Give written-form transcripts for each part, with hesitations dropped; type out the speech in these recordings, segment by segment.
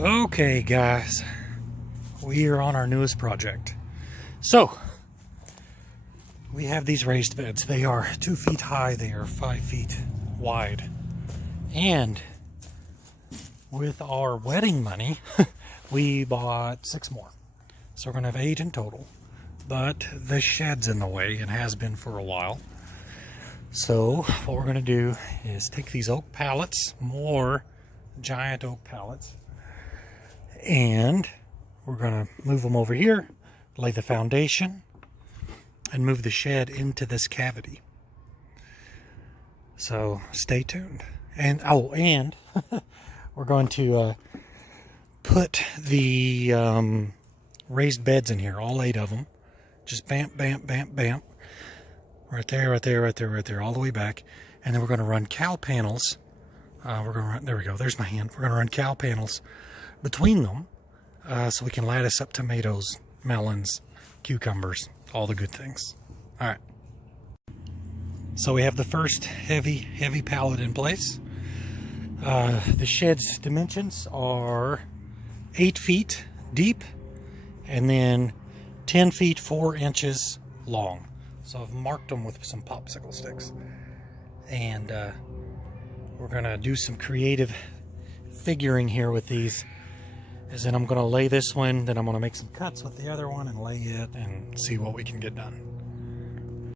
Okay, guys, we are on our newest project. So, we have these raised beds. They are 2 feet high, they are 5 feet wide. And with our wedding money, we bought 6 more. So we're gonna have 8 in total. But the shed's in the way and has been for a while. So what we're gonna do is take these oak pallets, more giant oak pallets, and we're gonna move them over here, lay the foundation, and move the shed into this cavity. So stay tuned. And and we're going to put the raised beds in here, all 8 of them. Just bam, bam, bam, bam. Right there, right there, right there, right there, all the way back. And then we're going to run cow panels. We're going to run, there we go, there's my hand. We're going to run cow panels between them so we can lattice up tomatoes, melons, cucumbers, all the good things. All right. So we have the first heavy pallet in place. The shed's dimensions are 8 feet deep and then 10 feet 4 inches long. So I've marked them with some popsicle sticks. And we're gonna do some creative figuring here with these. As in I'm gonna lay this one, then I'm gonna make some cuts with the other one and lay it and see what we can get done.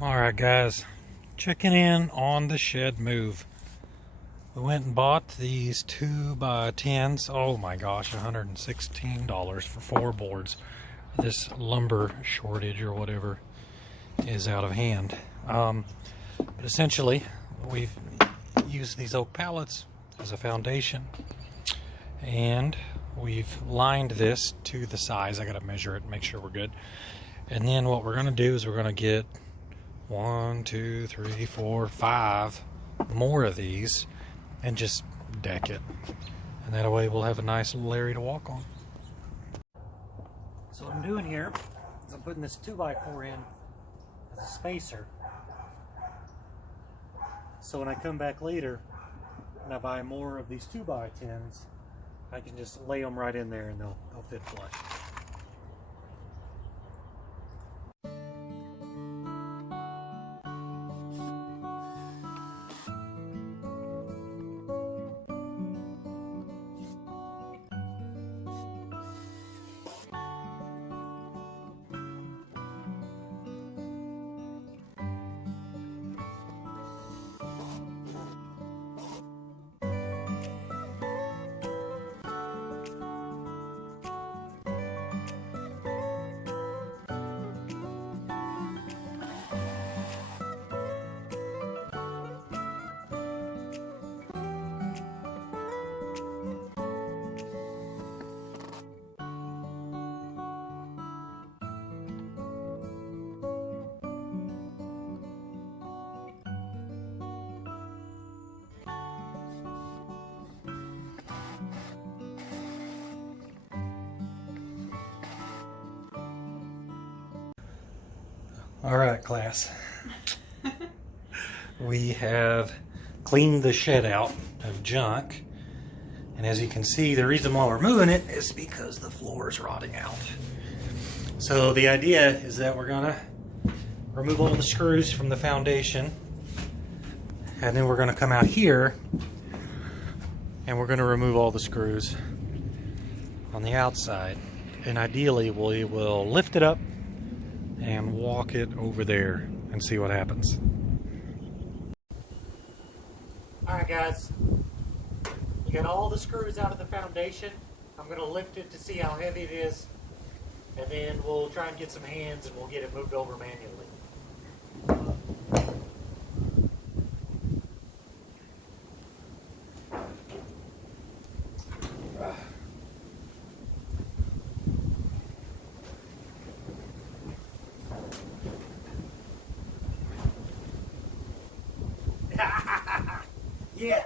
All right, guys, checking in on the shed move. We went and bought these 2x10s. Oh my gosh, $116 for 4 boards. This lumber shortage or whatever is out of hand. But essentially, we've used these oak pallets as a foundation, and we've lined this to the size. I got to measure it and make sure we're good. And then what we're going to do is we're going to get 1, 2, 3, 4, 5 more of these and just deck it. And that way we'll have a nice little area to walk on. So what I'm doing here is I'm putting this 2x4 in as a spacer. So when I come back later and I buy more of these 2x10s, I can just lay them right in there and they'll fit flush. All right, class. We have cleaned the shed out of junk. And as you can see, the reason why we're moving it is because the floor is rotting out. So the idea is that we're gonna remove all the screws from the foundation. And then we're gonna come out here and we're gonna remove all the screws on the outside. And ideally, we will lift it up and walk it over there and see what happens. Alright, guys, we got all the screws out of the foundation. I'm going to lift it to see how heavy it is, and then we'll try and get some hands and we'll get it moved over manually. Yeah.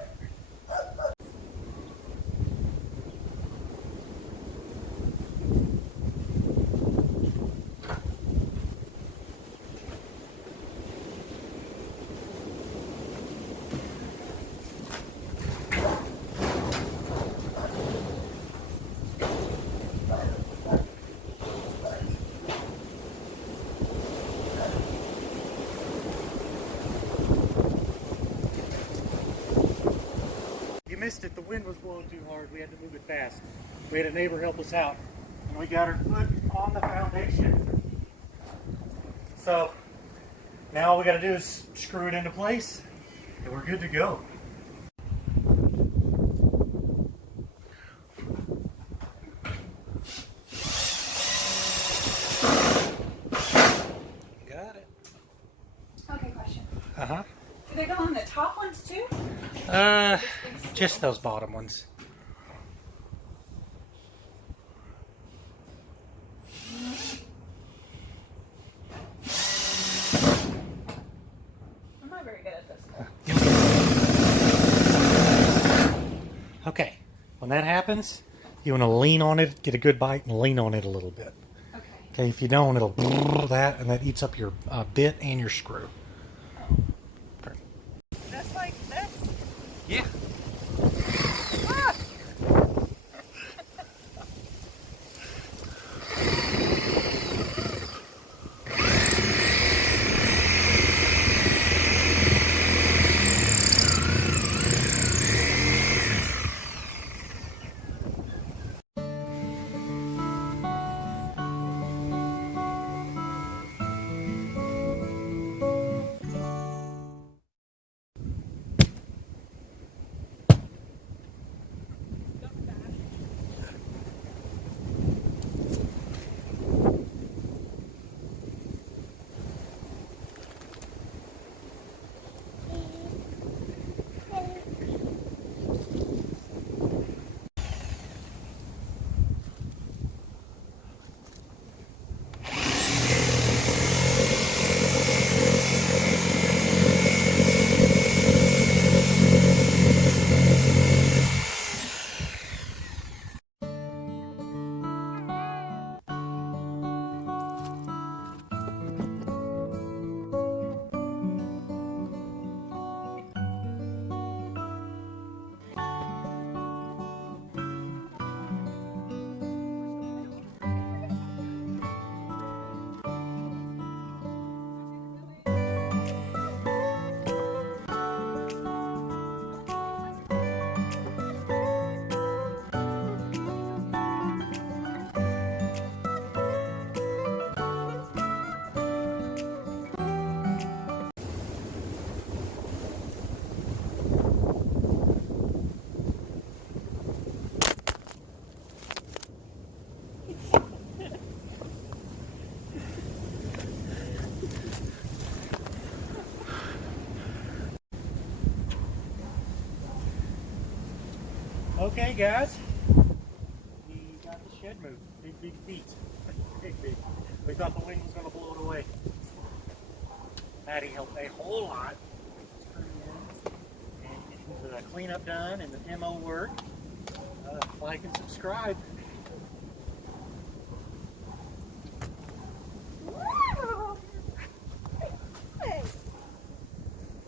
you missed it, the wind was blowing too hard. We had to move it fast. We had a neighbor help us out. And we got her foot on the foundation. So now all we got to do is screw it into place and we're good to go. Got it. Okay, question. Uh-huh. Do they go on the top ones too? Just those bottom ones. I'm not very good at this. Okay, when that happens, you want to lean on it, get a good bite, and lean on it a little bit. Okay. Okay, if you don't, it'll that, and that eats up your bit and your screw. Okay. That's like, that's... Yeah. Ah! Okay, guys. We got the shed moved. Big feet. Big. We thought the wind was going to blow it away. Maddie helped a whole lot. And getting the cleanup done and the demo work. Like and subscribe.